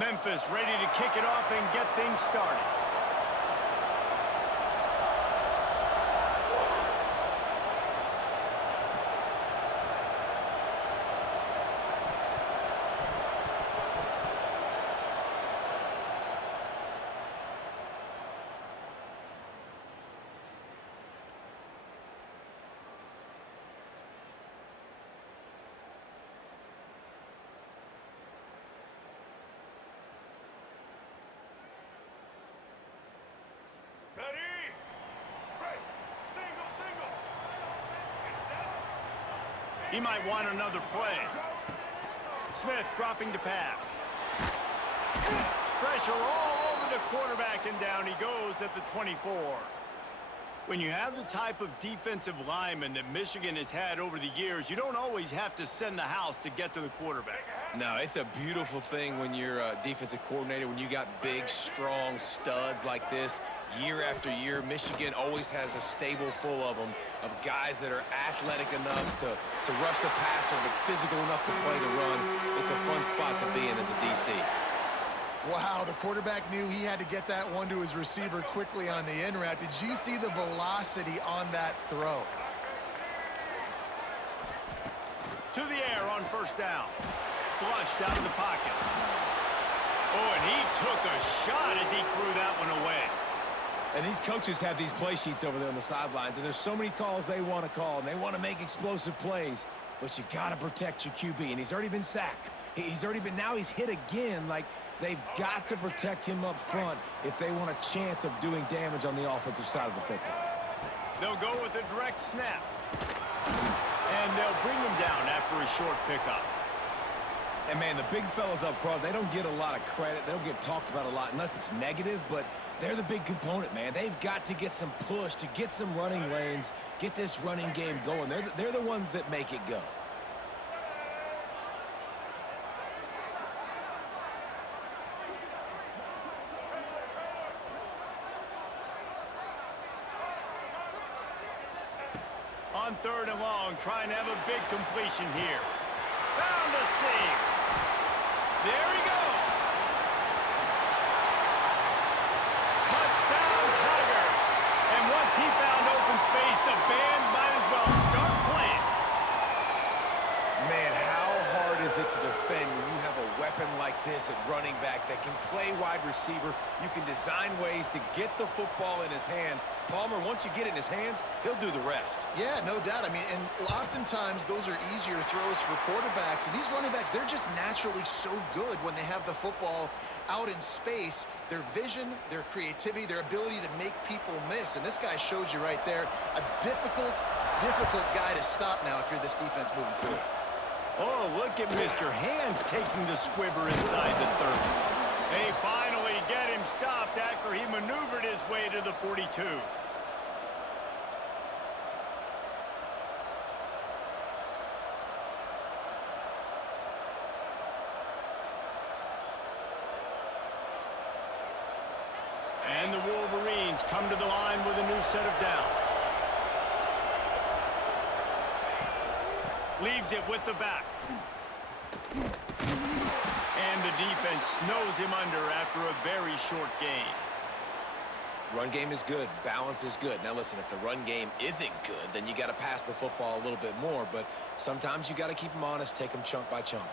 Memphis ready to kick it off and get things started. He might want another play. Smith dropping to pass. Pressure all over the quarterback, and down he goes at the 24. When you have the type of defensive lineman that Michigan has had over the years, you don't always have to send the house to get to the quarterback. No, it's a beautiful thing when you're a defensive coordinator, when you got big, strong studs like this. Year after year, Michigan always has a stable full of them, of guys that are athletic enough to rush the passer, but physical enough to play the run. It's a fun spot to be in as a DC. Wow, the quarterback knew he had to get that one to his receiver quickly on the in route. Did you see the velocity on that throw? To the air on first down. Flushed out of the pocket. Oh, and he took a shot as he threw that one away. And these coaches have these play sheets over there on the sidelines, and there's so many calls they want to call, and they want to make explosive plays, but you got to protect your QB, and he's already been sacked. Now he's hit again. Like, they've got to protect him up front if they want a chance of doing damage on the offensive side of the football. They'll go with a direct snap. And they'll bring him down after a short pickup. And, man, the big fellas up front, they don't get a lot of credit. They don't get talked about a lot unless it's negative, but they're the big component, man. They've got to get some push, to get some running lanes, get this running game going. They're the ones that make it go. On third and long, trying to have a big completion here. Found a seam. There he goes. Touchdown, Tigers. And once he found open space, the band might as well start playing. Man, how hard is it to defend when you have a weapon like this at running back that can play wide receiver? You can design ways to get the football in his hand. Palmer, once you get it in his hands, he'll do the rest. Yeah, no doubt. I mean, and oftentimes those are easier throws for quarterbacks. And these running backs, they're just naturally so good when they have the football out in space. Their vision, their creativity, their ability to make people miss. And this guy showed you right there, a difficult guy to stop now if you're this defense moving forward. Oh, look at Mr. Hands taking the squibber inside the 30. They finally get him stopped after he maneuvered his way to the 42. And the Wolverines come to the line with a new set of downs. Leaves it with the back. And the defense snows him under after a very short game. Run game is good. Balance is good. Now, listen, if the run game isn't good, then you got to pass the football a little bit more. But sometimes you got to keep them honest, take them chunk by chunk.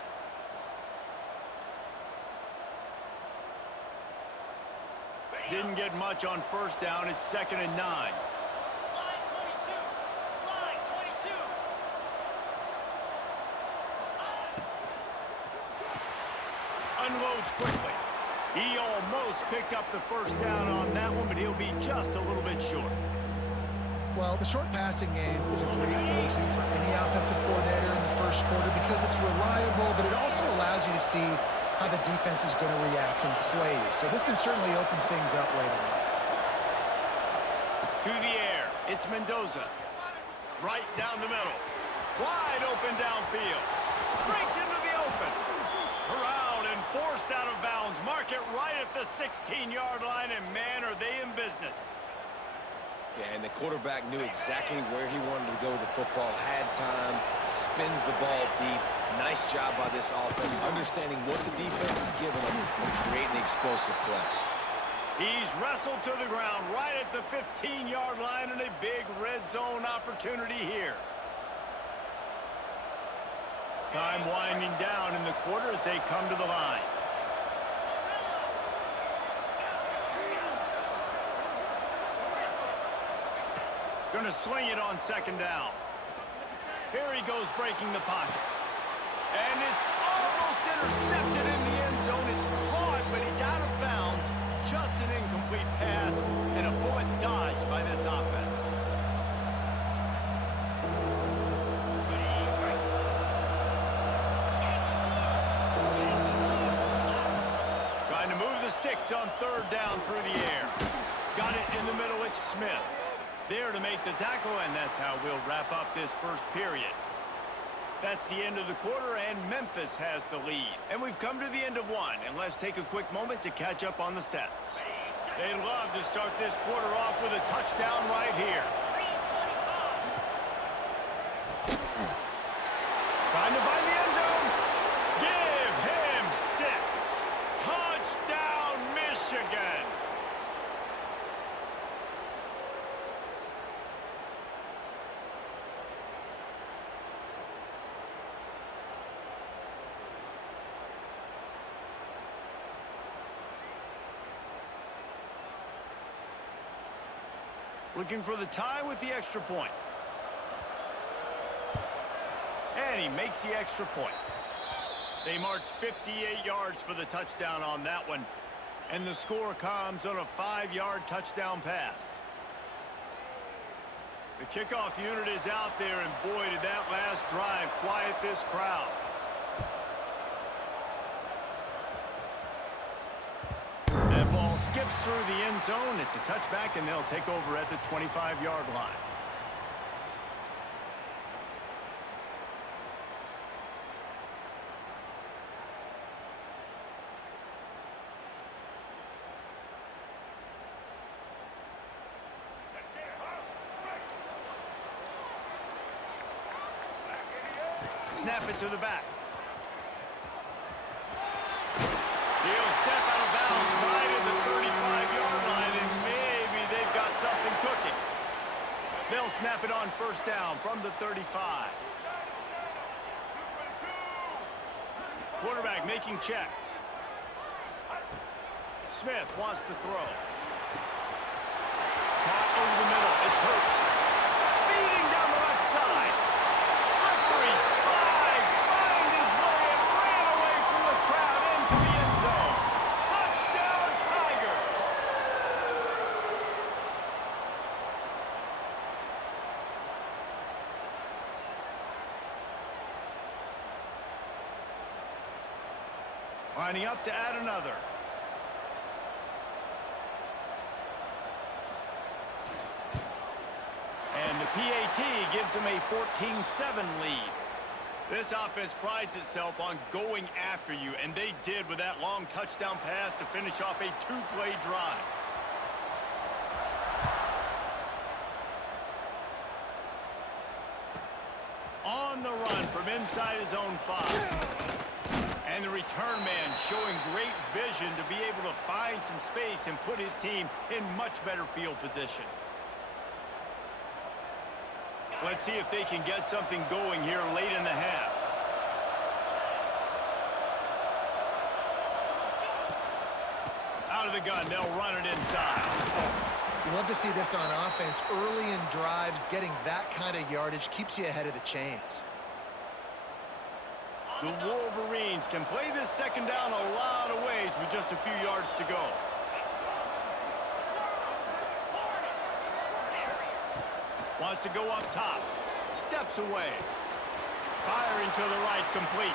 Didn't get much on first down. It's 2nd and 9. Slide 22. Slide 22. Unloads quickly. He almost picked up the first down on that one, but he'll be just a little bit short. Well, the short passing game is a great go-to for any offensive coordinator in the first quarter because it's reliable, but it also allows you to see how the defense is going to react and play. So this can certainly open things up later on. To the air, it's Mendoza. Right down the middle. Wide open downfield. Breaks into the open. Around and forced out of bounds. Mark it right at the 16-yard line, and man, are they in business. Yeah, and the quarterback knew exactly where he wanted to go with the football, had time, spins the ball deep. Nice job by this offense, understanding what the defense is giving them and creating explosive play. He's wrestled to the ground right at the 15-yard line and a big red zone opportunity here. Time winding down in the quarter as they come to the line. Gonna swing it on second down. Here he goes breaking the pocket. And it's almost intercepted in the end zone. It's caught, but he's out of bounds. Just an incomplete pass and a bullet dodged by this offense. Trying to move the sticks on third down through the air. Got it in the middle. It's Smith. There to make the tackle, and that's how we'll wrap up this first period. That's the end of the quarter, and Memphis has the lead. And we've come to the end of one, and let's take a quick moment to catch up on the stats. They'd love to start this quarter off with a touchdown right here. Trying to find the end zone. Give him 6. Touchdown, Michigan. Looking for the tie with the extra point. And he makes the extra point. They march 58 yards for the touchdown on that one. And the score comes on a 5-yard touchdown pass. The kickoff unit is out there, and boy, did that last drive quiet this crowd. That ball skips through the end zone. It's a touchback, and they'll take over at the 25-yard line. Snap it to the back. He'll step out of bounds right at the 35-yard line, and maybe they've got something cooking. They'll snap it on first down from the 35. Quarterback making checks. Smith wants to throw. Caught over the middle. It's Hurts. Speeding down the left side. Slippery slide. Find his way and ran away from the crowd into the end zone. Touchdown, Tigers. Lining up to add another. And the PAT gives them a 14-7 lead. This offense prides itself on going after you, and they did with that long touchdown pass to finish off a 2-play drive. On the run from inside his own 5. And the return man showing great vision to be able to find some space and put his team in much better field position. Let's see if they can get something going here late in the half. Out of the gun, they'll run it inside. You love to see this on offense. Early in drives, getting that kind of yardage keeps you ahead of the chains. The Wolverines can play this second down a lot of ways with just a few yards to go. Wants to go up top. Steps away. Firing to the right, complete.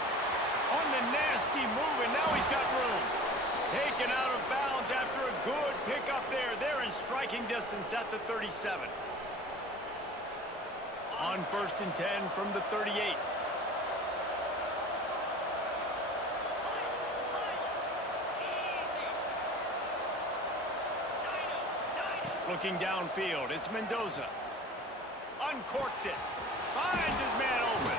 On the nasty move, and now he's got room. Taken out of bounds after a good pickup there. They're in striking distance at the 37. On 1st and 10 from the 38. Looking downfield, it's Mendoza. Uncorks it. Finds his man open.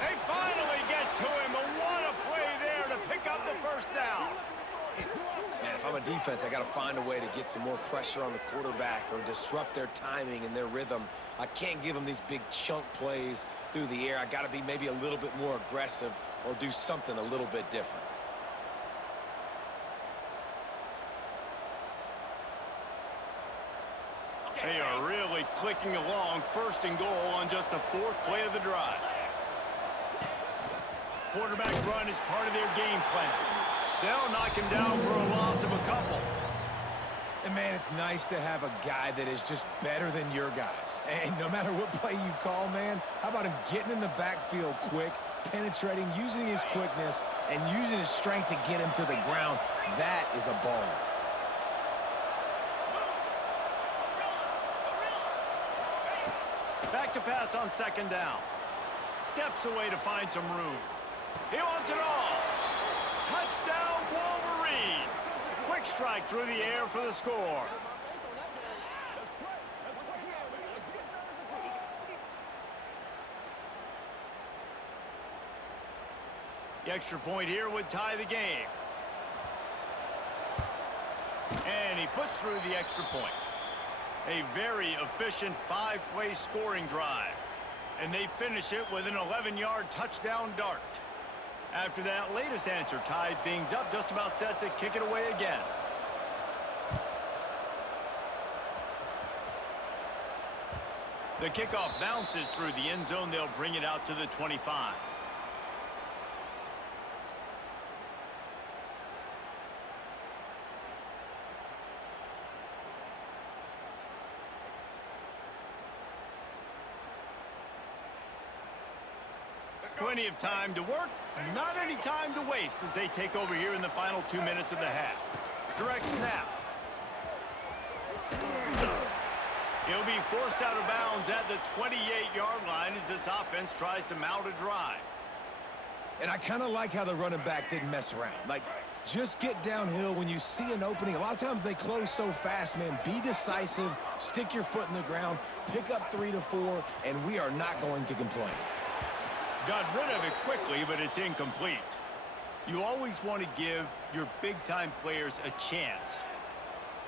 They finally get to him, and what a play there to pick up the first down. Man, if I'm a defense, I got to find a way to get some more pressure on the quarterback or disrupt their timing and their rhythm. I can't give them these big chunk plays through the air. I got to be maybe a little bit more aggressive or do something a little bit different. They are really clicking along, first and goal on just the fourth play of the drive. Quarterback run is part of their game plan. They'll knock him down for a loss of a couple. And, man, it's nice to have a guy that is just better than your guys. And no matter what play you call, man, how about him getting in the backfield quick, penetrating, using his quickness, and using his strength to get him to the ground? That is a ball. Back to pass on second down. Steps away to find some room. He wants it all. Touchdown, Wolverines. Quick strike through the air for the score. The extra point here would tie the game. And he puts through the extra point. A very efficient five-play scoring drive. And they finish it with an 11-yard touchdown dart. After that latest answer tied things up, just about set to kick it away again. The kickoff bounces through the end zone. They'll bring it out to the 25. Plenty of time to work, not any time to waste as they take over here in the final 2 minutes of the half. Direct snap. He'll be forced out of bounds at the 28-yard line as this offense tries to mount a drive. And I kind of like how the running back didn't mess around. Like, just get downhill when you see an opening. A lot of times they close so fast, man. Be decisive, stick your foot in the ground, pick up 3 to 4, and we are not going to complain. Got rid of it quickly, but it's incomplete. You always want to give your big-time players a chance.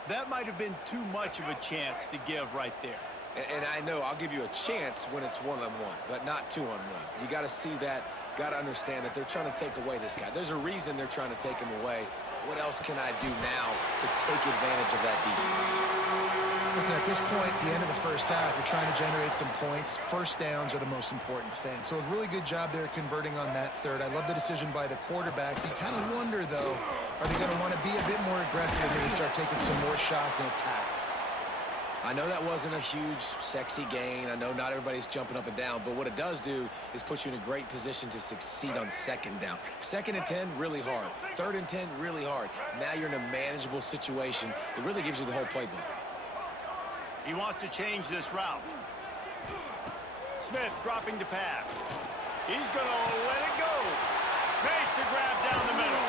That might have been too much of a chance to give right there. And I know I'll give you a chance when it's one-on-one, but not two-on-one. You got to see that, got to understand that they're trying to take away this guy. There's a reason they're trying to take him away. What else can I do now to take advantage of that defense? Listen, at this point, the end of the first half, you're trying to generate some points. First downs are the most important thing. So a really good job there converting on that third. I love the decision by the quarterback. You kind of wonder, though, are they going to want to be a bit more aggressive and maybe start taking some more shots and attack? I know that wasn't a huge, sexy gain. I know not everybody's jumping up and down, but what it does do is put you in a great position to succeed on second down. Second and 10, really hard. Third and 10, really hard. Now you're in a manageable situation. It really gives you the whole playbook. He wants to change this route. Smith dropping to pass. He's going to let it go. Makes a grab down the middle.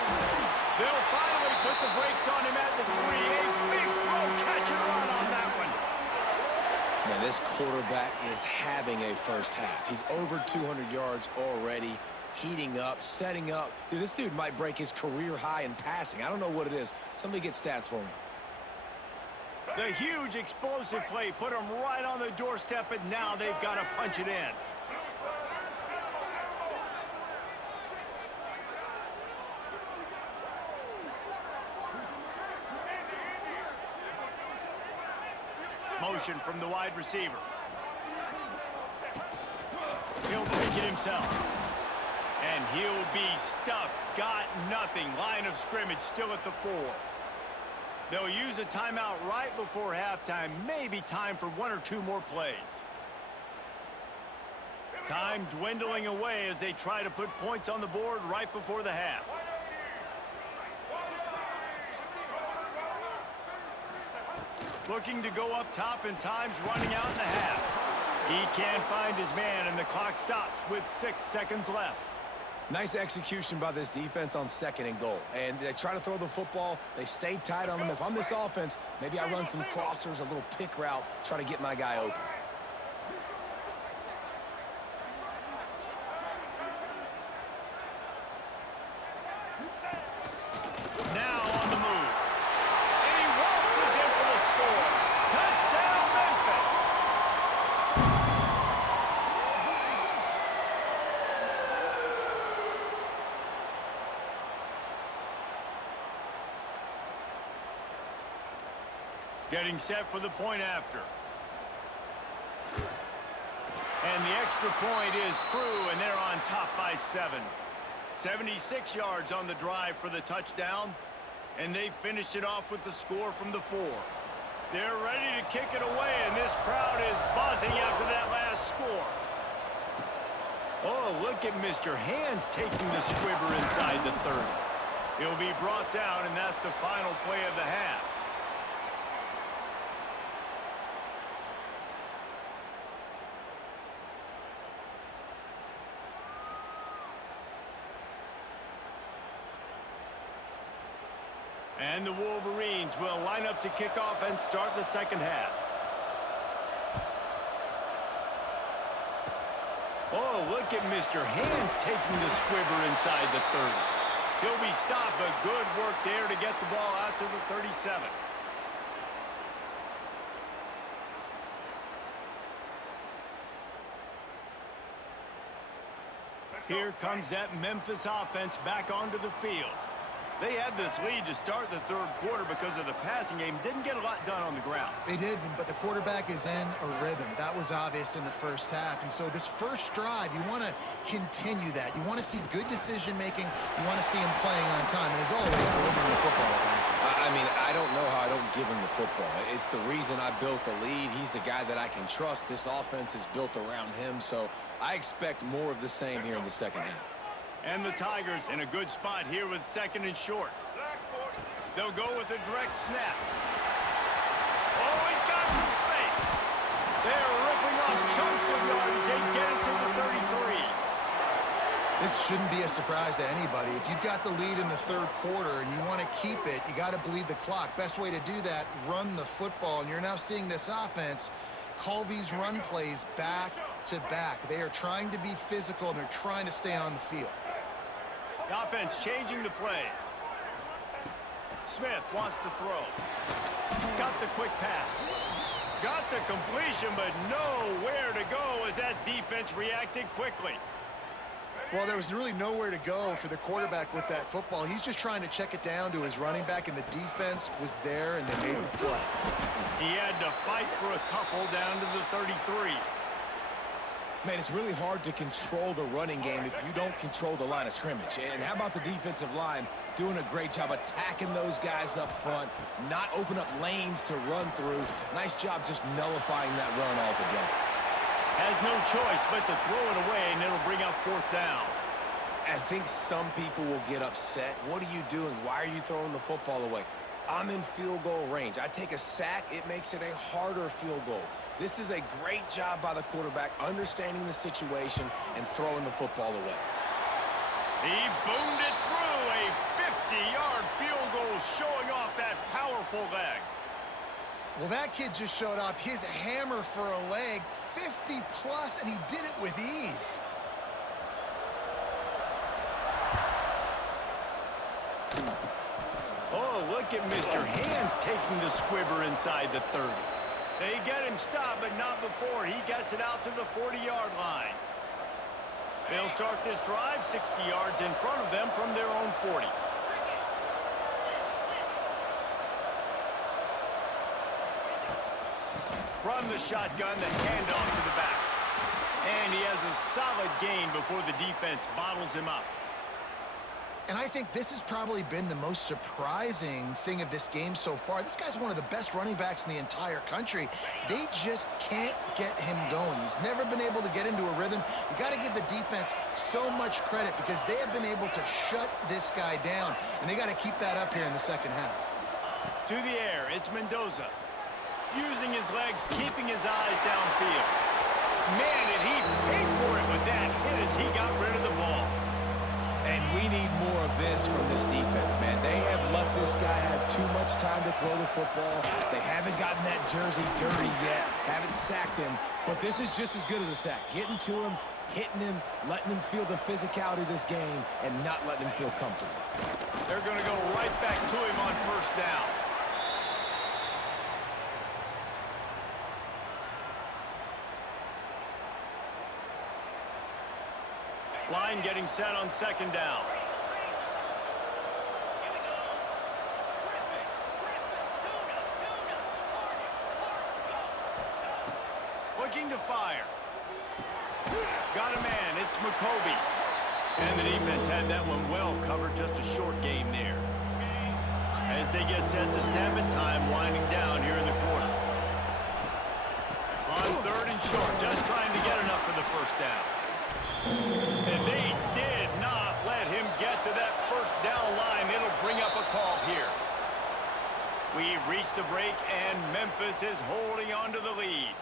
They'll finally put the brakes on him at the 3. A big throw, catch and run on that one. Man, this quarterback is having a first half. He's over 200 yards already, heating up, setting up. Dude, this dude might break his career high in passing. I don't know what it is. Somebody get stats for me. The huge explosive play put them right on the doorstep, and now they've got to punch it in. Motion from the wide receiver. He'll take it himself. And he'll be stuffed. Got nothing. Line of scrimmage still at the 4. They'll use a timeout right before halftime. Maybe time for 1 or 2 more plays. Time dwindling away as they try to put points on the board right before the half. Looking to go up top, and time's running out in the half. He can't find his man, and the clock stops with 6 seconds left. Nice execution by this defense on 2nd and goal. And they try to throw the football. They stay tight on them. If I'm this offense, maybe I run some crossers, a little pick route, try to get my guy open. Now on the move. And he waltzes in for the score. Touchdown, Memphis. Getting set for the point after. And the extra point is true, and they're on top by 7. 76 yards on the drive for the touchdown, and they finished it off with the score from the 4. They're ready to kick it away, and this crowd is buzzing after that last score. Oh, look at Mr. Hands taking the squibber inside the 30. He'll be brought down, and that's the final play of the half. And the Wolverines will line up to kick off and start the second half. Oh, look at Mr. Hands taking the squibber inside the 30. He'll be stopped, but good work there to get the ball out to the 37. Here comes that Memphis offense back onto the field. They had this lead to start the third quarter because of the passing game. Didn't get a lot done on the ground. They did, but the quarterback is in a rhythm. That was obvious in the first half. And so this first drive, you want to continue that. You want to see good decision-making. You want to see him playing on time. And as always, delivering the football. I mean, I don't know how I don't give him the football. It's the reason I built the lead. He's the guy that I can trust. This offense is built around him, so I expect more of the same here in the second half. And the Tigers in a good spot here with 2nd and short. They'll go with a direct snap. Oh, he's got some space. They're ripping off chunks of yardage. They get it to the 33. This shouldn't be a surprise to anybody. If you've got the lead in the third quarter and you want to keep it, you got to bleed the clock. Best way to do that, run the football. And you're now seeing this offense call these run plays back to back. They are trying to be physical, and they're trying to stay on the field. The offense changing the play. Smith wants to throw. Got the quick pass. Got the completion, but nowhere to go as that defense reacted quickly. Well, there was really nowhere to go for the quarterback with that football. He's just trying to check it down to his running back, and the defense was there, and they made the play. He had to fight for a couple down to the 33. Man, it's really hard to control the running game if you don't control the line of scrimmage. And how about the defensive line doing a great job attacking those guys up front, not open up lanes to run through. Nice job just nullifying that run altogether. Has no choice but to throw it away, and it'll bring up 4th down. I think some people will get upset. What are you doing? Why are you throwing the football away? I'm in field goal range. I take a sack, it makes it a harder field goal. This is a great job by the quarterback, understanding the situation and throwing the football away. He boomed it through, a 50-yard field goal showing off that powerful leg. Well, that kid just showed off his hammer for a leg, 50-plus, and he did it with ease. Oh, look at Mr. Hands taking the squibber inside the 30. They get him stopped, but not before he gets it out to the 40-yard line. They'll start this drive 60 yards in front of them from their own 40. From the shotgun, the handoff to the back. And he has a solid gain before the defense bottles him up. And I think this has probably been the most surprising thing of this game so far. This guy's one of the best running backs in the entire country. They just can't get him going. He's never been able to get into a rhythm. You got to give the defense so much credit because they have been able to shut this guy down, and they got to keep that up here in the second half. To the air, it's Mendoza. Using his legs, keeping his eyes downfield. Man, did he pay for it with that hit as he got rid of the ball. And we need more of this from this defense, man. They have let this guy have too much time to throw the football. They haven't gotten that jersey dirty yet, haven't sacked him, but this is just as good as a sack. Getting to him, hitting him, letting him feel the physicality of this game, and not letting him feel comfortable. They're going to go right back to him on first down. Line getting set on second down. Looking to fire. Got a man, it's McCoby. And the defense had that one well covered, just a short game there. As they get set to snap it, time winding down here in the quarter. On third and short, just trying to get enough for the first down. And they did not let him get to that first down line. It'll bring up a call here. We've reached the break, and Memphis is holding on to the lead.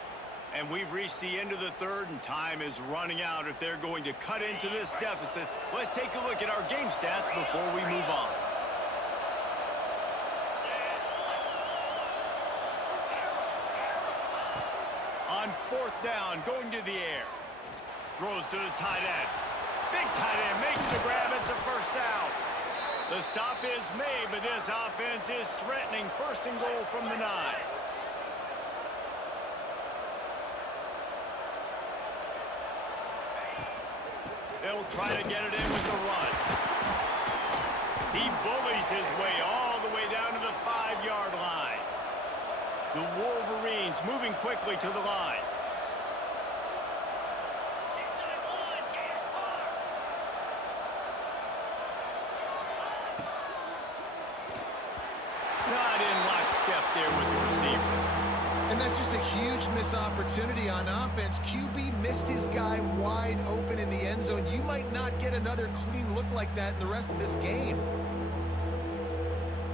And we've reached the end of the third, and time is running out if they're going to cut into this deficit. Let's take a look at our game stats before we move on. On fourth down, going to the air. Throws to the tight end. Big tight end makes the grab. It's a first down. The stop is made, but this offense is threatening first and goal from the 9. They'll try to get it in with the run. He bullies his way all the way down to the 5-yard line. The Wolverines moving quickly to the line. Not in lockstep there with the receiver. And that's just a huge missed opportunity on offense. QB missed his guy wide open in the end zone. You might not get another clean look like that in the rest of this game.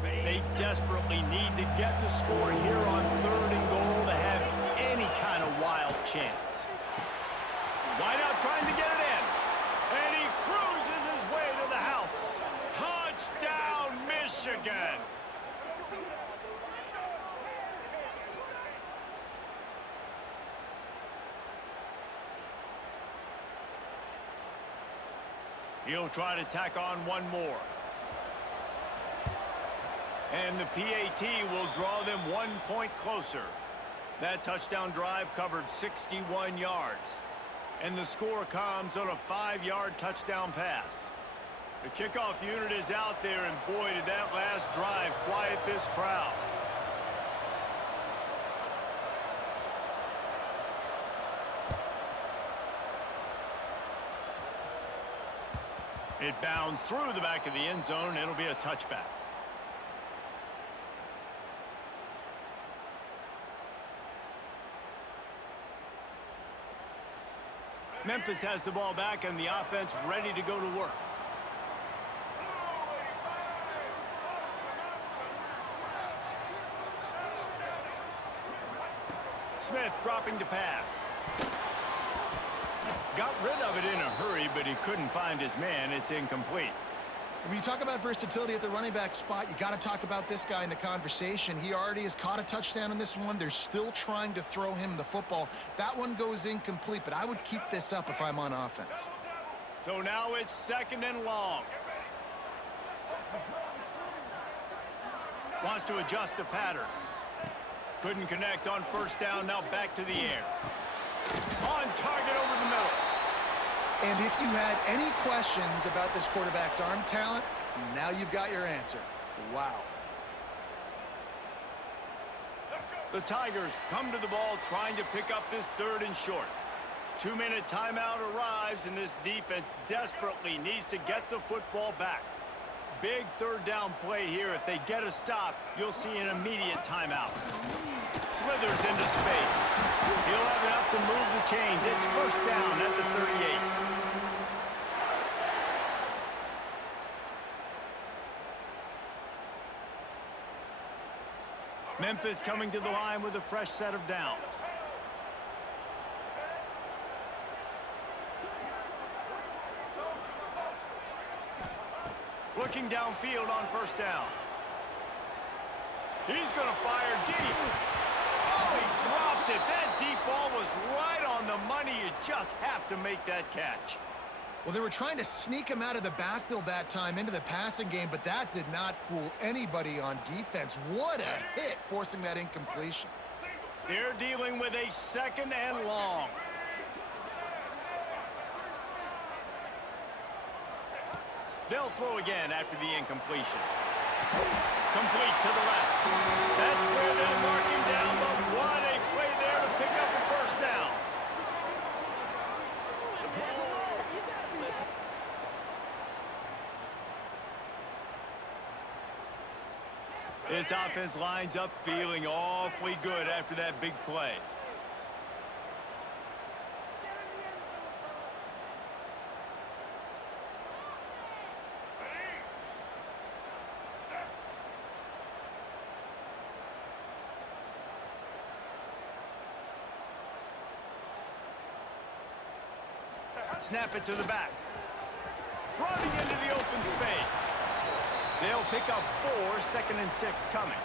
They desperately need to get the score here on third and goal to have any kind of wild chance. Wide out trying to get it in. And he cruises his way to the house. Touchdown, Michigan. He'll try to tack on one more. And the PAT will draw them 1 point closer. That touchdown drive covered 61 yards. And the score comes on a 5-yard touchdown pass. The kickoff unit is out there, and boy, did that last drive quiet this crowd. It bounds through the back of the end zone, and it'll be a touchback. Memphis has the ball back, and the offense ready to go to work. Smith dropping to pass. Got rid of it in a hurry, but he couldn't find his man. It's incomplete. When you talk about versatility at the running back spot, you got to talk about this guy in the conversation. He already has caught a touchdown in this one. They're still trying to throw him the football. That one goes incomplete, but I would keep this up if I'm on offense. So now it's second and long. Wants to adjust the pattern. Couldn't connect on first down. Now back to the air. On target over the middle. And if you had any questions about this quarterback's arm talent, now you've got your answer. Wow. The Tigers come to the ball trying to pick up this third and short. 2-minute timeout arrives, and this defense desperately needs to get the football back. Big third down play here. If they get a stop, you'll see an immediate timeout. Slithers into space. He'll have enough to move the chains. It's first down at the 38. Memphis coming to the line with a fresh set of downs. Looking downfield on first down. He's going to fire deep. Oh, he dropped it. That deep ball was right on the money. You just have to make that catch. Well, they were trying to sneak him out of the backfield that time into the passing game, but that did not fool anybody on defense. What a hit, forcing that incompletion. They're dealing with a 2nd and long. They'll throw again after the incompletion. Complete to the left. That's where they'll mark him down, but what a play there to pick up a first down. This offense lines up feeling awfully good after that big play. Snap it to the back. Running into the open space. They'll pick up 4, 2nd and 6 coming.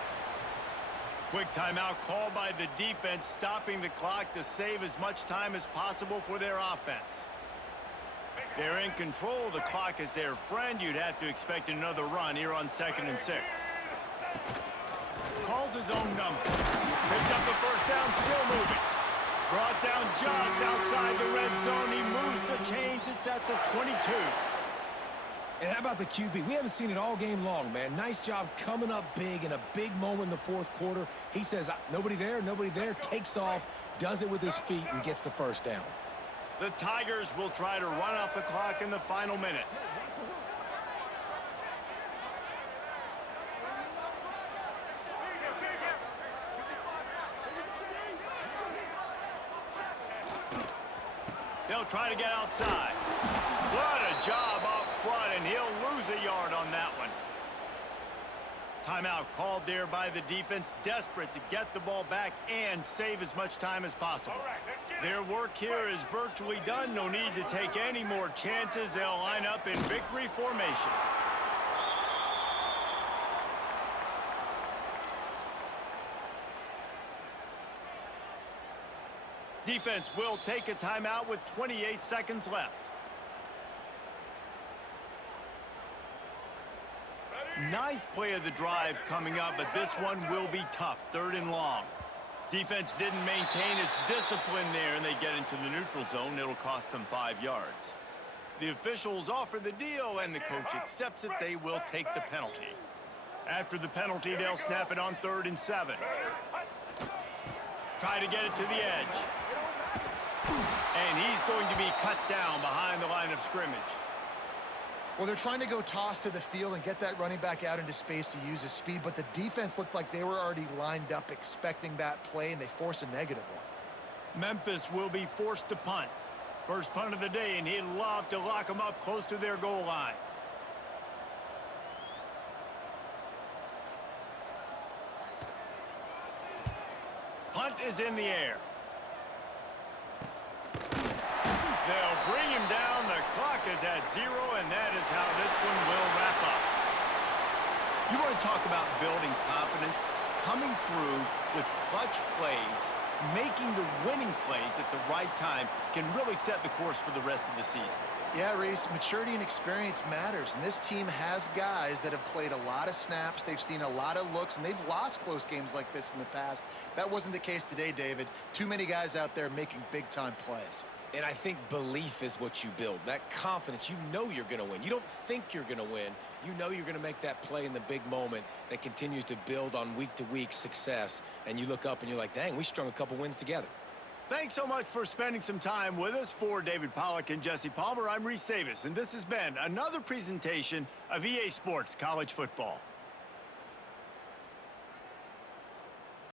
Quick timeout called by the defense, stopping the clock to save as much time as possible for their offense. They're in control of the clock as their friend. You'd have to expect another run here on 2nd and 6. Calls his own number. Picks up the first down, still moving. Brought down just outside the red zone. He moves the chains. It's at the 22. And how about the QB? We haven't seen it all game long, man. Nice job coming up big in a big moment in the 4th quarter. He says, nobody there, takes off, does it with his feet, and gets the first down. The Tigers will try to run off the clock in the final minute. They'll try to get outside. What a job up front, and he'll lose a yard on that one. Timeout called there by the defense, desperate to get the ball back and save as much time as possible. Their work here is virtually done. No need to take any more chances. They'll line up in victory formation. Defense will take a timeout with 28 seconds left. Ninth play of the drive coming up, but this one will be tough. 3rd and long. Defense didn't maintain its discipline there, and they get into the neutral zone. It'll cost them 5 yards. The officials offer the deal, and the coach accepts it. They will take the penalty. After the penalty, they'll snap it on 3rd and 7. Try to get it to the edge. And he's going to be cut down behind the line of scrimmage. Well, they're trying to go toss to the field and get that running back out into space to use his speed, but the defense looked like they were already lined up expecting that play, and they force a negative one. Memphis will be forced to punt. First punt of the day, and he'd love to lock them up close to their goal line. Punt is in the air. They'll bring him down. The clock is at 0, and that is how this one will wrap up. You want to talk about building confidence? Coming through with clutch plays, making the winning plays at the right time can really set the course for the rest of the season. Yeah, Reese, maturity and experience matters, and this team has guys that have played a lot of snaps. They've seen a lot of looks, and they've lost close games like this in the past. That wasn't the case today, David. Too many guys out there making big-time plays. And I think belief is what you build. That confidence, you know you're going to win. You don't think you're going to win. You know you're going to make that play in the big moment that continues to build on week-to-week success. And you look up and you're like, dang, we strung a couple wins together. Thanks so much for spending some time with us. For David Pollack and Jesse Palmer, I'm Reese Davis, and this has been another presentation of EA Sports College Football.